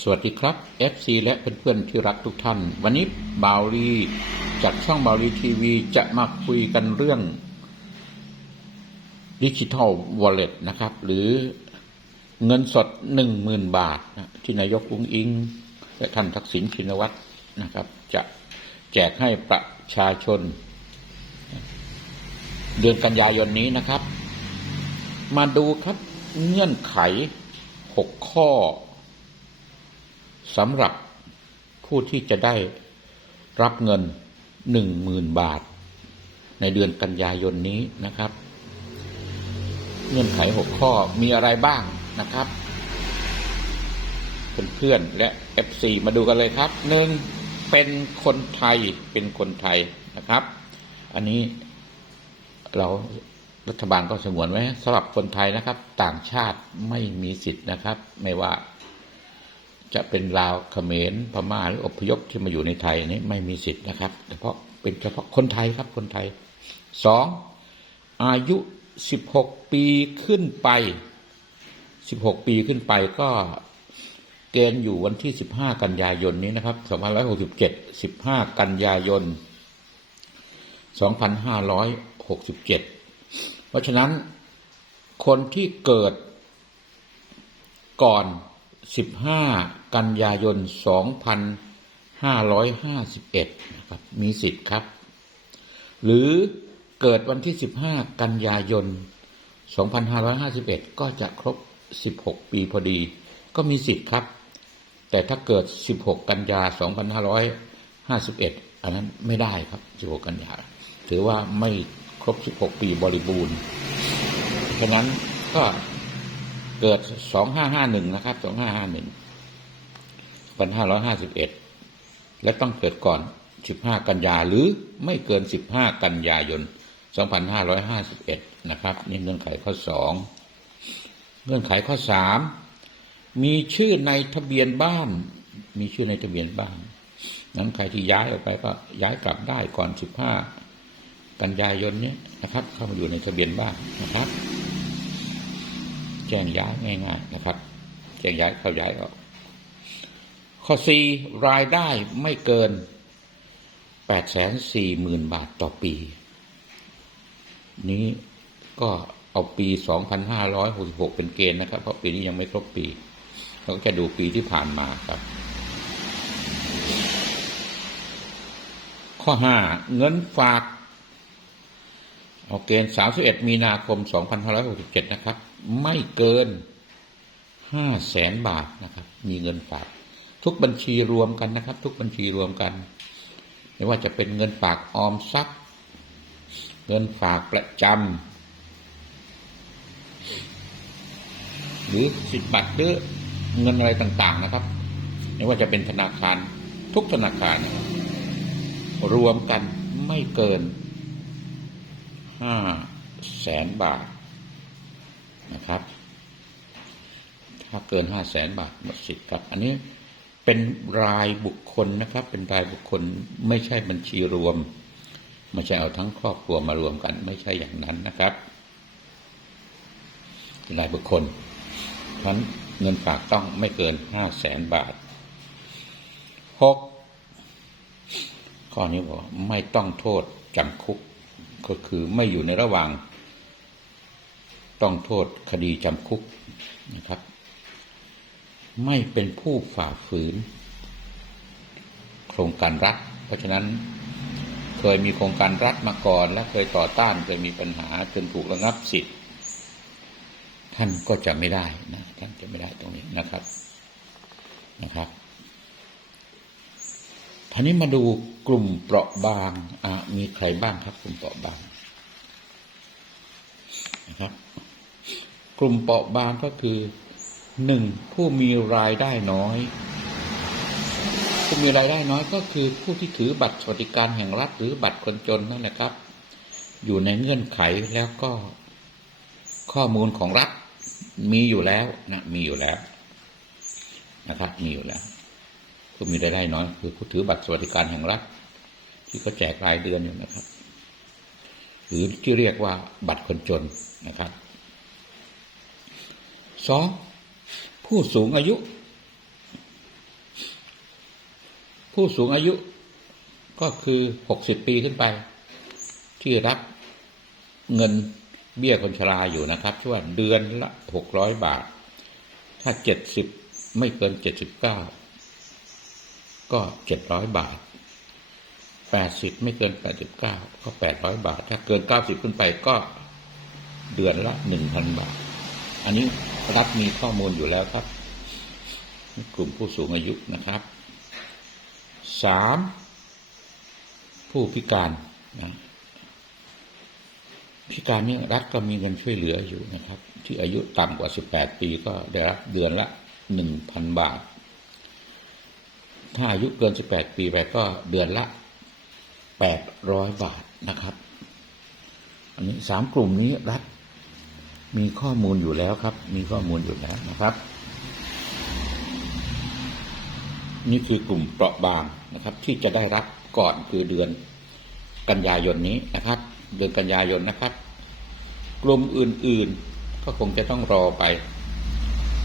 สวัสดีครับ FC และเพื่อนๆที่รักทุกท่าน วันนี้บาวลีจากช่องบาวลีทีวีจะมาคุยกันเรื่องดิจิทัลวอลเล็ตนะครับ หรือเงินสดหนึ่งหมื่นบาทนะที่นายกอุ้งอิง และท่านทักษิณชินวัตรนะครับ จะแจกให้ประชาชน เดือนกันยายนนี้นะครับ มาดูครับเงื่อนไขหกข้อ สำหรับผู้ที่จะได้รับเงินหนึ่งหมื่นบาท ในเดือนกันยายนนี้นะครับ เงื่อนไขหกข้อมีอะไรบ้างนะครับเพื่อนๆและ FC มาดูกันเลยครับหนึ่งเป็นคนไทยเป็นคนไทยนะครับ อันนี้เรารัฐบาลก็สงวนไว้สำหรับคนไทยนะครับ ต่างชาติไม่มีสิทธิ์นะครับ ไม่ว่า จะเป็นลาวเขมรพม่าหรืออพยพที่มาอยู่ในไทยนี้ไม่มีสิทธิ์นะครับเฉพาะเป็นเฉพาะคนไทยครับคนไทยสองอายุสิบหกปีขึ้นไปสิบหกปีขึ้นไปก็เกณฑ์อยู่วันที่สิบห้ากันยายนนี้นะครับสองพันร้อยหกสิบเจ็ดสิบห้ากันยายนสองพันห้าร้อยหกสิบเจ็ดเพราะฉะนั้นคนที่เกิดก่อน 15 กันยายน 2551นะครับมีสิทธิ์ครับ หรือเกิดวันที่ 15 กันยายน 2551 ก็จะครบ 16 ปีพอดี ก็มีสิทธิ์ครับ แต่ถ้าเกิด 16 กันยา 2551 อันนั้นไม่ได้ครับ 16 กันยา ถือว่าไม่ครบ 16 ปีบริบูรณ์ เพราะฉะนั้นก็ เกิดสองห้าห้าหนึ่งนะครับสองห้าห้าหนึ่งพันห้าร้อยห้าสิบเอ็ดและต้องเกิดก่อนสิบห้ากันยาหรือไม่เกินสิบห้ากันยายนสองพันห้าร้อยห้าสิบเอ็ดนะครับนี่เงื่อนไขข้อสองเงื่อนไขข้อสามมีชื่อในทะเบียนบ้าน มีชื่อในทะเบียนบ้านนั้นใครที่ย้ายออกไปก็ย้ายกลับได้ก่อนสิบห้ากันยายนนี้นะครับ เข้ามาอยู่ในทะเบียนบ้านนะครับ แจ้งย้ายง่ายๆนะครับ แจ้งย้ายเข้าย้ายออก ข้อ4รายได้ไม่เกิน840,000บาทต่อปี นี้ก็เอาปี2566เป็นเกณฑ์นะครับ เพราะปีนี้ยังไม่ครบปี เราก็จะดูปีที่ผ่านมาครับ ข้อ5เงินฝาก เอาเกณฑ์31มีนาคม2567นะครับ ไม่เกิน5แสนบาทนะครับ มีเงินฝากทุกบัญชีรวมกันนะครับ ทุกบัญชีรวมกัน ไม่ว่าจะเป็นเงินฝากออมทรัพย์ เงินฝากประจำหรือสิทธิบัตรหรือเงินอะไรต่างๆนะครับ ไม่ว่าจะเป็นธนาคารทุกธนาคารนะครับรวมกันไม่เกิน ห้าแสนบาทนะครับ ถ้าเกินห้าแสนบาทหมดสิทธิ์ครับ อันนี้เป็นรายบุคคลนะครับ เป็นรายบุคคลไม่ใช่บัญชีรวม ไม่ใช่เอาทั้งครอบครัวมารวมกัน ไม่ใช่อย่างนั้นนะครับเป็นรายบุคคลเพราะเงินฝากต้องไม่เกินห้าแสนบาทหกข้อนี้บอกไม่ต้องโทษจำคุก ก็คือไม่อยู่ในระหว่าง ต้องโทษคดีจำคุกนะครับ ไม่เป็นผู้ฝ่าฝืน โครงการรัฐ เพราะฉะนั้นเคยมีโครงการรัฐมาก่อน และเคยต่อต้านเคยมีปัญหาจนถูกระงับสิทธิ์ท่านก็จะไม่ได้นะท่านจะไม่ได้ตรงนี้นะครับนะครับ ทีนี้มาดูกลุ่มเปราะบางมีใครบ้างครับกลุ่มเปราะบางนะครับ กลุ่มเปราะบางก็คือหนึ่งผู้มีรายได้น้อย ผู้มีรายได้น้อยก็คือผู้ที่ถือบัตรสวัสดิการแห่งรัฐหรือบัตรคนจนนั่นแหละครับ อยู่ในเงื่อนไขแล้วก็ข้อมูลของรัฐมีอยู่แล้วนะมีอยู่แล้วนะครับมีอยู่แล้ว ผู้มีรายได้น้อยคือผู้ถือบัตรสวัสดิการแห่งรัฐ ที่เขาแจกรายเดือนอยู่นะครับ หรือที่เรียกว่าบัตรคนจนนะครับสองผู้สูงอายุ ผู้สูงอายุก็คือหกสิบปีขึ้นไป ที่รับเงินเบี้ยคนชราอยู่นะครับช่ว่าเดือนละหกร้อยบาท ถ้าเจ็ดสิบไม่เกินเจ็ดสิบเก้า ก็เจ็ดร้อยบาทแปดสิบไม่เกินแปดสิบเก้าก็แปดร้อยบาท ถ้าเกินเก้าสิบขึ้นไปก็เดือนละหนึ่งพันบาท อันนี้รัฐมีข้อมูลอยู่แล้วครับ กลุ่มผู้สูงอายุนะครับสามผู้พิการนะพิการนี่รัฐก็มีเงินช่วยเหลืออยู่นะครับ ที่อายุต่ำกว่า18ปีก็ได้รับเดือนละ1,000บาท ถ้าอายุเกิน 18 ปีไปก็เดือนละ 800 บาทนะครับ อันนี้สามกลุ่มนี้รัฐมีข้อมูลอยู่แล้วครับ มีข้อมูลอยู่แล้วนะครับ นี่คือกลุ่มเปราะบางนะครับ ที่จะได้รับก่อนคือเดือนกันยายนนี้นะครับ เดือนกันยายนนะครับ กลุ่มอื่นๆ ก็คงจะต้องรอไป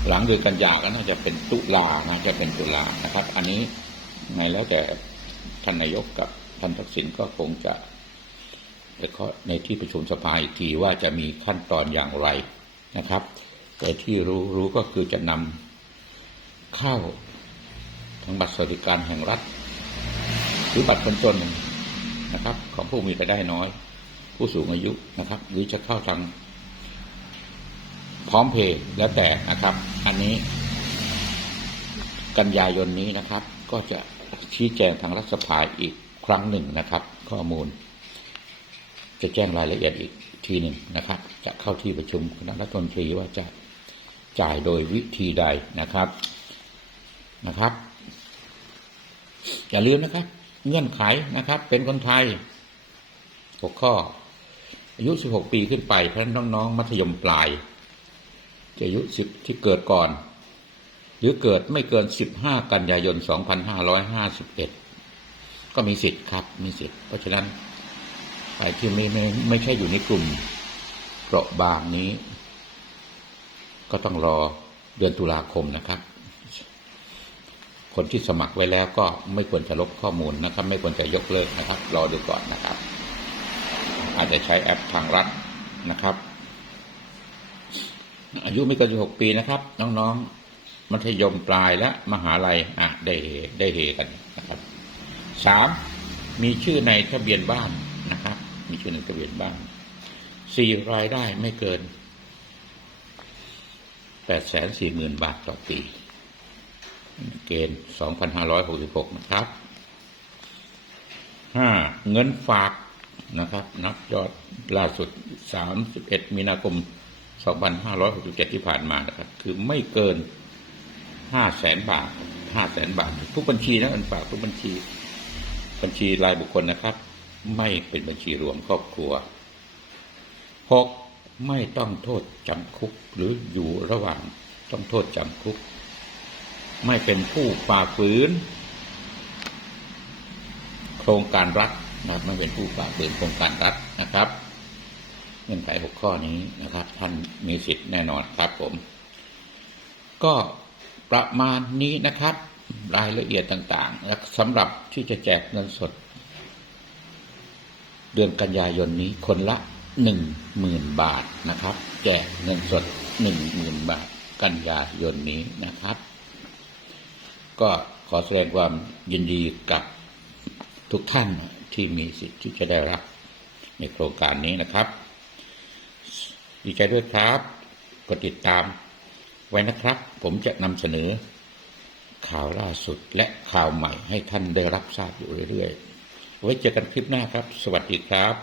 หลังเดือนกันยาก็น่าจะเป็นตุลานะจะเป็นตุลานะครับ อันนี้ในแล้วแต่ท่านนายกกับท่านทักษิณก็คงจะในที่ประชุมสภาอีกทีว่าจะมีขั้นตอนอย่างไรนะครับ แต่ที่รู้รู้ก็คือจะนำเข้าทั้งบัตรสวัสดิการแห่งรัฐ หรือบัตรคนจนนะครับ ของผู้มีรายได้น้อย ผู้สูงอายุนะครับ หรือจะเข้าทาง พร้อมเพย์แล้วแต่นะครับ อันนี้ กันยายนนี้นะครับ ก็จะชี้แจงทางรัฐสภาอีกครั้งหนึ่งนะครับ ข้อมูล จะแจ้งรายละเอียดอีกทีหนึ่งนะครับ จะเข้าที่ประชุมคณะรัฐมนตรีว่าจะจ่ายโดยวิธีใดนะครับนะครับ อย่าลืมนะครับ เงื่อนไขนะครับ เป็นคนไทยหกข้อ อายุ 16 ปีขึ้นไปเพราะนั้นน้อง ๆ มัธยมปลาย จะอายุสิบที่เกิดก่อน หรือเกิดไม่เกิน15กันยายน2551ก็มีสิทธิ์ครับ มีสิทธิ์เพราะฉะนั้นใครที่ไม่ไม่ไม่ใช่อยู่ในกลุ่มเปราะบางนี้ ก็ต้องรอเดือนตุลาคมนะครับ คนที่สมัครไว้แล้วก็ไม่ควรจะลบข้อมูลนะครับ ไม่ควรจะยกเลิกนะครับ รอดูก่อนนะครับ อาจจะใช้แอปทางรัฐนะครับ อายุไม่เกิน16ปีนะครับ น้องๆ มัธยมปลายและมหาลัยอะได้เฮได้เฮกันนะครับสามมีชื่อในทะเบียนบ้านนะครับ มีชื่อในทะเบียนบ้านสี่รายได้ไม่เกินแปดแสนสี่หมื่นบาทต่อปี เกณฑ์2,566นห้าร้อยหกสิบหกนะครับ 5. เงินฝากนะครับ นับยอดล่าสุด31มีนาคม 2567 ที่ผ่านมานะครับ คือไม่เกิน 5 แสนบาท 5 แสนบาท ทุกบัญชีนะเงินฝากทุกบัญชี บัญชีรายบุคคลนะครับ ไม่เป็นบัญชีรวมครอบครัว 6. ไม่ต้องโทษจำคุกหรืออยู่ระหว่างต้องโทษจำคุก ไม่เป็นผู้ฝ่าฝืน โครงการรัฐนะไม่เป็นผู้ฝ่าฝืนโครงการรัฐนะครับ เงื่อนไขหกข้อนี้นะครับ ท่านมีสิทธิ์แน่นอนครับผม ก็ประมาณนี้นะครับ รายละเอียดต่างๆและสำหรับที่จะแจกเงินสด เดือนกันยายนนี้คนละหนึ่งหมื่นบาทนะครับ แจกเงินสดหนึ่งหมื่นบาทกันยายนนี้นะครับ ก็ขอแสดงความยินดีกับทุกท่านที่มีสิทธิ์ที่จะได้รับในโครงการนี้นะครับ ดีใจด้วยครับกดติดตามไว้นะครับ ผมจะนำเสนอ ข่าวล่าสุดและข่าวใหม่ให้ท่านได้รับทราบอยู่เรื่อยๆ ไว้เจอกันคลิปหน้าครับ สวัสดีครับ